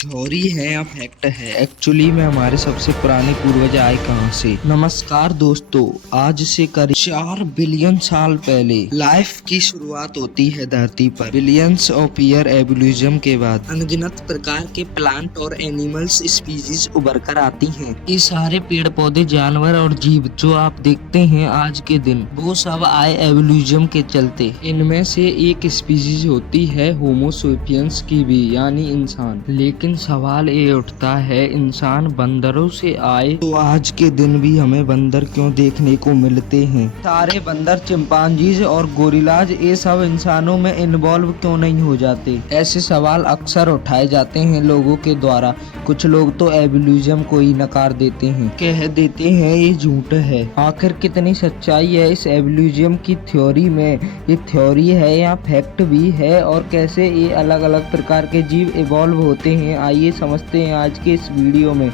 Theory है या fact है, एक्चुअली में हमारे सबसे पुराने पूर्वज आए कहाँ से। नमस्कार दोस्तों, आज से करीब 4 बिलियन साल पहले लाइफ की शुरुआत होती है धरती पर। बिलियंस ऑफ ईयर एवोल्यूशन के बाद अनगिनत प्रकार के प्लांट और एनिमल्स स्पीशीज उभर कर आती हैं। ये सारे पेड़ पौधे, जानवर और जीव जो आप देखते हैं आज के दिन, वो सब आए एवोल्यूशन के चलते। इनमें से एक स्पीशीज होती है होमो सेपियंस की भी, यानी इंसान। लेकिन सवाल ये उठता है, इंसान बंदरों से आए तो आज के दिन भी हमें बंदर क्यों देखने को मिलते हैं? सारे बंदर, चिंपांजीज और गोरिल्लाज ये सब इंसानों में इन्वॉल्व क्यों नहीं हो जाते? ऐसे सवाल अक्सर उठाए जाते हैं लोगों के द्वारा। कुछ लोग तो एवोल्यूशन को ही नकार देते हैं, कह देते हैं ये झूठ है। आखिर कितनी सच्चाई है इस एवोल्यूशन की थ्योरी में? ये थ्योरी है या फैक्ट भी है? और कैसे ये अलग अलग प्रकार के जीव इवॉल्व होते हैं, आइए समझते हैं आज के इस वीडियो में।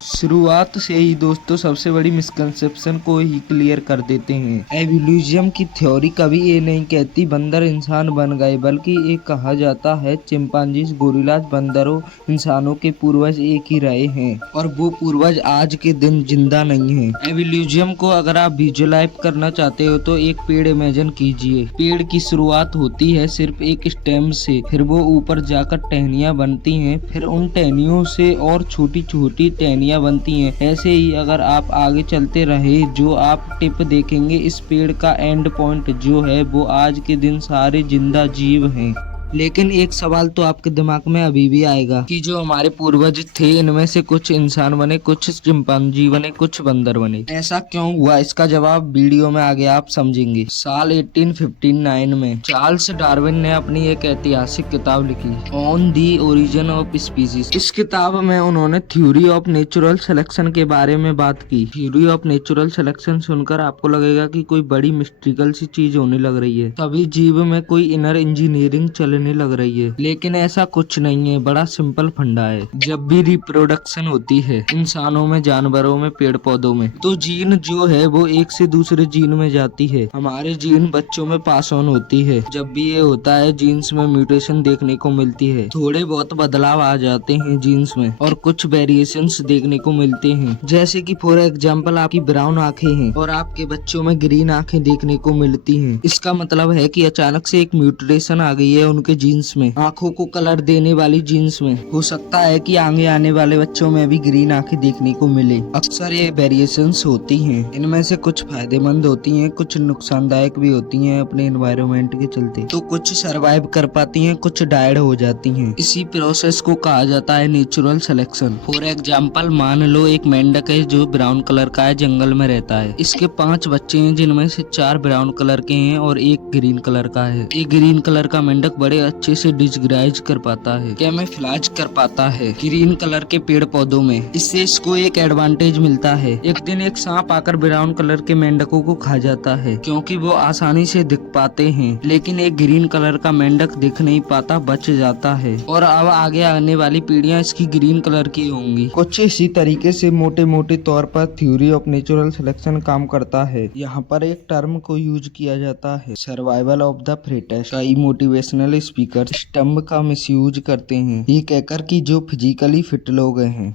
शुरुआत से ही दोस्तों सबसे बड़ी मिसकंसेप्शन को ही क्लियर कर देते हैं। एवोल्यूशन की थ्योरी कभी ये नहीं कहती बंदर इंसान बन गए, बल्कि ये कहा जाता है चिंपांजीज, गोरिल्लाज, बंदरों, इंसानों के पूर्वज एक ही रहे हैं और वो पूर्वज आज के दिन जिंदा नहीं है। एवोल्यूशन को अगर आप विजुअलाइज करना चाहते हो तो एक पेड़ इमेजिन कीजिए। पेड़ की शुरुआत होती है सिर्फ एक स्टेम से, फिर वो ऊपर जाकर टहनियाँ बनती हैं, फिर उन टहनियों से और छोटी छोटी टहनियाँ बनती हैं। ऐसे ही अगर आप आगे चलते रहे, जो आप टिप देखेंगे, इस पेड़ का एंड पॉइंट जो है वो आज के दिन सारे जिंदा जीव हैं। लेकिन एक सवाल तो आपके दिमाग में अभी भी आएगा कि जो हमारे पूर्वज थे, इनमें से कुछ इंसान बने, कुछ चिंपांजी बने, कुछ बंदर बने। ऐसा क्यों हुआ? इसका जवाब वीडियो में आगे आप समझेंगे। साल 1859 में चार्ल्स डार्विन ने अपनी एक ऐतिहासिक किताब लिखी, on the origin of species. इस किताब में उन्होंने थ्योरी ऑफ नेचुरल सिलेक्शन के बारे में बात की। थ्योरी ऑफ नेचुरल सिलेक्शन सुनकर आपको लगेगा कि कोई बड़ी मिस्ट्रिकल सी चीज होने लग रही है, सभी जीव में कोई इनर इंजीनियरिंग चलने लग रही है। लेकिन ऐसा कुछ नहीं है, बड़ा सिंपल फंडा है। जब भी रिप्रोडक्शन होती है इंसानों में, जानवरों में, पेड़ पौधों में, तो जीन जो है वो एक से दूसरे जीन में जाती है। हमारे जीन बच्चों में पास ऑन होती है। जब भी ये होता है, जीन्स में म्यूटेशन देखने को मिलती है, थोड़े बहुत बदलाव आ जाते हैं जीन्स में और कुछ वेरिएशंस देखने को मिलते हैं। जैसे कि फॉर एग्जाम्पल आपकी ब्राउन आंखें हैं और आपके बच्चों में ग्रीन आंखें देखने को मिलती हैं। इसका मतलब है कि अचानक से एक म्यूटेशन आ गई है उनके जीन्स में, आंखों को कलर देने वाली जीन्स में। हो सकता है कि आगे आने वाले बच्चों में भी ग्रीन आंखें देखने को मिले। अक्सर ये वेरिएशंस होती हैं, इनमें से कुछ फायदेमंद होती हैं, कुछ नुकसानदायक भी होती हैं अपने एनवायरनमेंट के चलते। तो कुछ सरवाइव कर पाती हैं, कुछ डायड हो जाती हैं। इसी प्रोसेस को कहा जाता है नेचुरल सिलेक्शन। फॉर एग्जाम्पल मान लो एक मेंढक है जो ब्राउन कलर का है, जंगल में रहता है। इसके 5 बच्चे हैं, जिनमें से 4 ब्राउन कलर के हैं और 1 ग्रीन कलर का है। एक ग्रीन कलर का मेंढक बड़े अच्छे से डिस्क्राइब कर पाता है, कैमोफ्लेज कर पाता है ग्रीन कलर के पेड़ पौधों में। इससे इसको एक एडवांटेज मिलता है। एक दिन एक सांप आकर ब्राउन कलर के मेंढकों को खा जाता है, क्योंकि वो आसानी से दिख पाते हैं। लेकिन एक ग्रीन कलर का मेंढक दिख नहीं पाता, बच जाता है और अब आगे आने वाली पीढ़ियां इसकी ग्रीन कलर की होंगी। कुछ इसी तरीके से मोटे मोटे तौर पर थ्योरी ऑफ नेचुरल सिलेक्शन काम करता है। यहाँ पर एक टर्म को यूज किया जाता है, सर्वाइवल ऑफ द फिटेस्ट। कई मोटिवेशनल स्पीकर स्टम्प का मिसयूज करते हैं, ये कहकर कि जो फिजिकली फिट लोग हैं,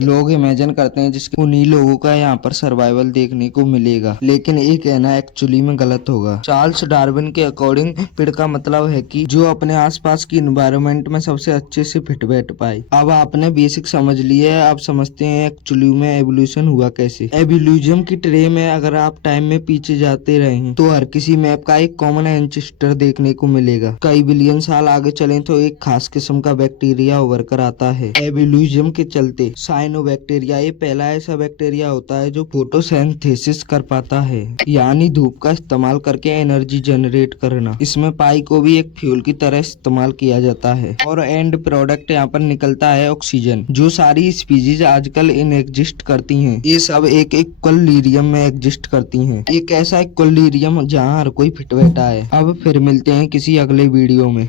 लोग इमेजिन करते हैं जिसके उन्हीं लोगों का यहाँ पर सर्वाइवल देखने को मिलेगा। लेकिन ये कहना एक्चुअली में गलत होगा। चार्ल्स डार्विन के अकॉर्डिंग फिट का मतलब है कि जो अपने आसपास की एनवायरनमेंट में सबसे अच्छे से फिट बैठ पाए। अब आपने बेसिक समझ लिया है, अब समझते हैं एक्चुअली में एवोल्यूशन हुआ कैसे। एवोल्यूशन की ट्रे में अगर आप टाइम में पीछे जाते रहे तो हर किसी मैप का एक कॉमन एंसेस्टर देखने को मिलेगा। कई बिलियन साल आगे चले तो एक खास किस्म का बैक्टीरिया उभर कर आता है एवोल्यूशन के चलते। बैक्टीरिया, ये पहला ऐसा बैक्टीरिया होता है जो फोटोसिंथेसिस कर पाता है, यानी धूप का इस्तेमाल करके एनर्जी जनरेट करना। इसमें पाई को भी एक फ्यूल की तरह इस्तेमाल किया जाता है और एंड प्रोडक्ट यहाँ पर निकलता है ऑक्सीजन। जो सारी स्पीशीज आजकल इन एग्जिस्ट करती हैं, ये सब एक इक्विलिब्रियम में एग्जिस्ट करती हैं। एक ऐसा इक्विलिब्रियम जहाँ हर कोई फिट बैठा है। अब फिर मिलते हैं किसी अगले वीडियो में।